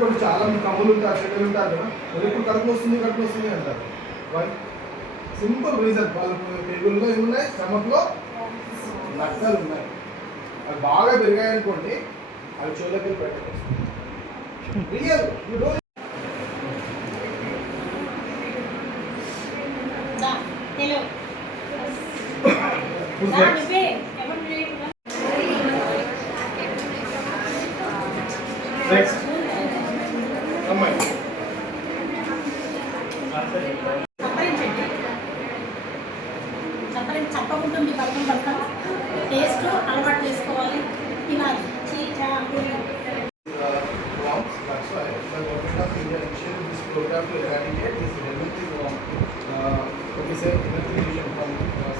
కొన్ని చాలా మంది కమ్ములు ఉంటారు, చెడ్డలు ఉంటారు కదా, ఎప్పుడు కడుపు వస్తుంది అంటారు. వై? సింపుల్ రీజన్, వాళ్ళ పేగుల్లో ఏమున్నాయి, స్టమక్లో నష్టాలు ఉన్నాయి. అవి బాగా పెరిగాయనుకోండి, అవి చోళ్ళకి పెట్టవచ్చు. రియల్ యూ డోంట్ నెక్స్ట్ అమ్మాయి చప్పకుంటుంది పక్కన పక్కన టేస్ట్ అలవాటు చేసుకోవాలి, తినాలి. That's why by government of India initiated this program to eradicate this healthy form. Okay, say nutrition from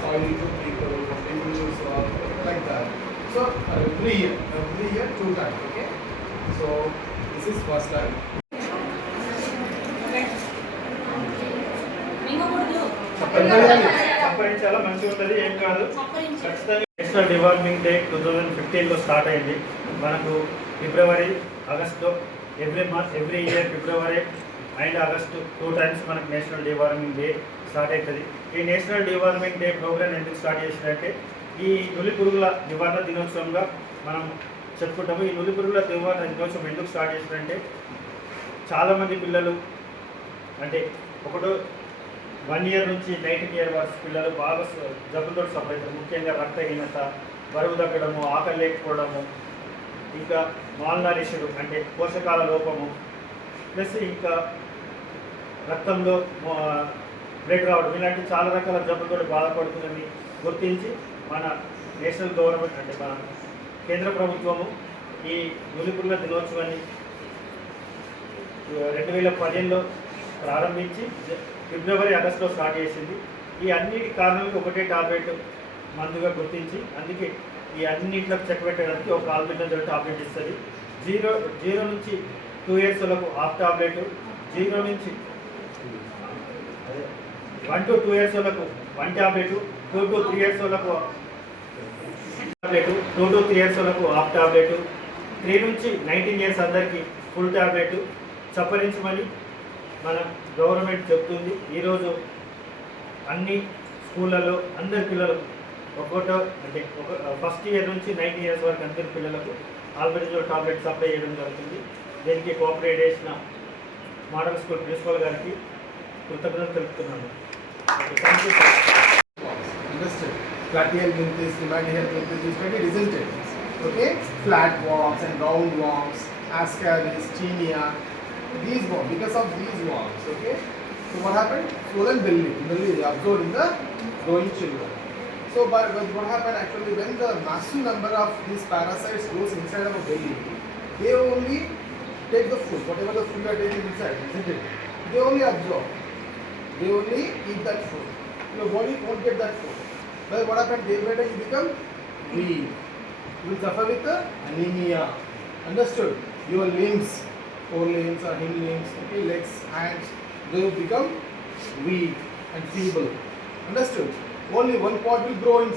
soil to people, from people to soil, like that. So every year 2 times. Okay. So this is first time. చాలా మంచిగా ఉంటుంది, ఏం కాదు. ఖచ్చితంగా national deworming day 2015లో స్టార్ట్ అయింది. మనకు ఫిబ్రవరి, ఆగస్టులో every year February and August 2 times మనకు నేషనల్ డివార్మింగ్ డే స్టార్ట్ అవుతుంది. ఈ నేషనల్ డివార్మింగ్ డే ప్రోగ్రామ్ ఎందుకు స్టార్ట్ చేసినట్టే, ఈ నులి పురుగుల నివారణ దినోత్సవంగా మనం చెప్పుకుంటాము. ఈ నులి పురుగుల నివారణ దినోత్సవం ఎందుకు స్టార్ట్ చేసినంటే, చాలామంది పిల్లలు అంటే 1 year నుంచి 19 year వరకు పిల్లలు బాగా జబ్బులతో సఫర్ అవుతారు. ముఖ్యంగా రక్తహీనత, బరువు తగ్గడము, ఆకలి లేకపోవడము, ఇంకా మాల్నరిష్డ్ అంటే పోషకాల లోపము, ప్లస్ ఇంకా రక్తంలో బ్లడ్ రావడం, ఇలాంటి చాలా రకాల జబ్బులతో బాధపడుతుందని గుర్తించి మన నేషనల్ గవర్నమెంట్ అంటే మన కేంద్ర ప్రభుత్వము ఈ నులిపురుగుల దినోత్సవాన్ని 2015లో ప్రారంభించి ఫిబ్రవరి, ఆగస్టులో స్టార్ట్ చేసింది. ఈ అన్నిటి కారణాలకు ఒకటే టాబ్లెట్ మందుగా గుర్తించి, అందుకే ఈ అన్నింటిలోకి చెక్ పెట్టడానికి ఒక ఆల్బిండజోల్ టాబ్లెట్ ఇస్తుంది. 0 నుంచి 2 years వరకు హాఫ్ టాబ్లెట్, 0 నుంచి 1 to 2 years వరకు 1 టాబ్లెట్, 2 to 3 years వరకు టాబ్లెట్, 2 to 3 years వరకు హాఫ్ టాబ్లెట్, 3 నుంచి 19 years అందరికీ ఫుల్ టాబ్లెట్ చప్పరించమని మన గవర్నమెంట్ చెప్తుంది. ఈరోజు అన్ని స్కూళ్ళల్లో అందరి పిల్లలకు ఒక్కొక్కటో అంటే ఫస్ట్ ఇయర్ నుంచి 19 years వరకు అందరి పిల్లలకు ఆల్బెండజోల్ టాబ్లెట్ సప్లై చేయడం జరుగుతుంది. దీనికి కోఆపరేట్ చేసిన మోడల్ స్కూల్ ప్రిన్సిపల్ గారికి కృతజ్ఞతలు తెలుపుతున్నాను. Thank you sir. Flat tail milkfish, Himalayan milkfish is very resulted. Okay, flat worms and round worms, ascaris, tinea, these worms, because of these worms. Okay, so what happened? Swollen belly absorbed in the growing children. So but what happened actually, when the massive number of these parasites goes inside of a belly, they only take the food, whatever the food you are taking inside, isn't it? They only absorb, they only eat that food. Your body won't get that food. But what happened? Day by day you become weak. You will suffer with the anemia. Understood? Your limbs, forelimbs or hind limbs, okay, legs, hands, they will become weak and feeble. Understood? Only one part will grow in